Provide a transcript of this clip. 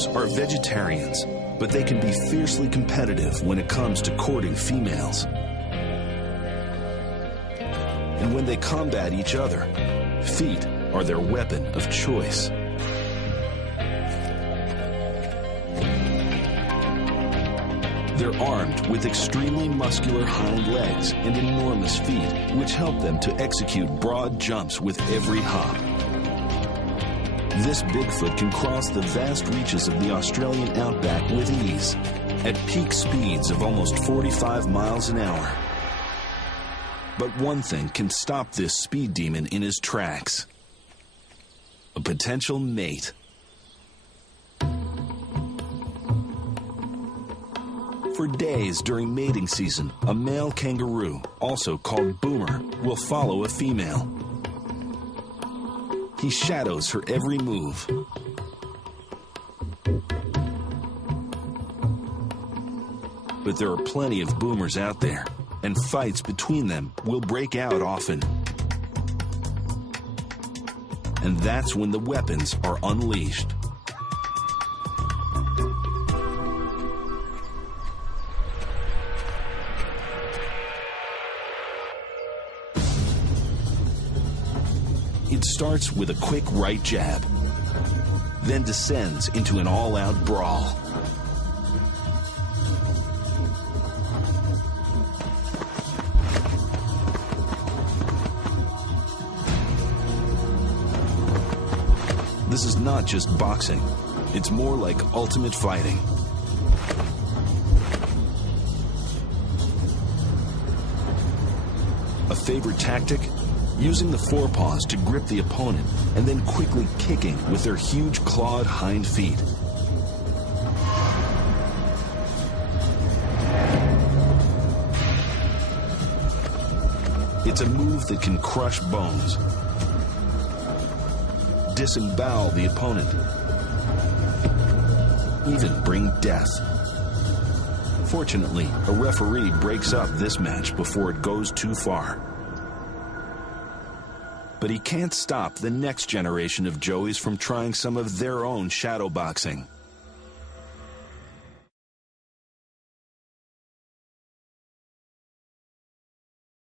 kangaroos are vegetarians, but they can be fiercely competitive when it comes to courting females. And when they combat each other, feet are their weapon of choice. They're armed with extremely muscular hind legs and enormous feet, which help them to execute broad jumps with every hop. This Bigfoot can cross the vast reaches of the Australian outback with ease, at peak speeds of almost 45 miles an hour. But one thing can stop this speed demon in his tracks: a potential mate. For days during mating season, a male kangaroo, also called boomer, will follow a female. He shadows her every move. But there are plenty of boomers out there, and fights between them will break out often. And that's when the weapons are unleashed. It starts with a quick right jab, then descends into an all-out brawl. This is not just boxing, it's more like ultimate fighting. A favorite tactic? Using the forepaws to grip the opponent and then quickly kicking with their huge clawed hind feet. It's a move that can crush bones, disembowel the opponent, even bring death. Fortunately, a referee breaks up this match before it goes too far. But he can't stop the next generation of Joeys from trying some of their own shadow boxing.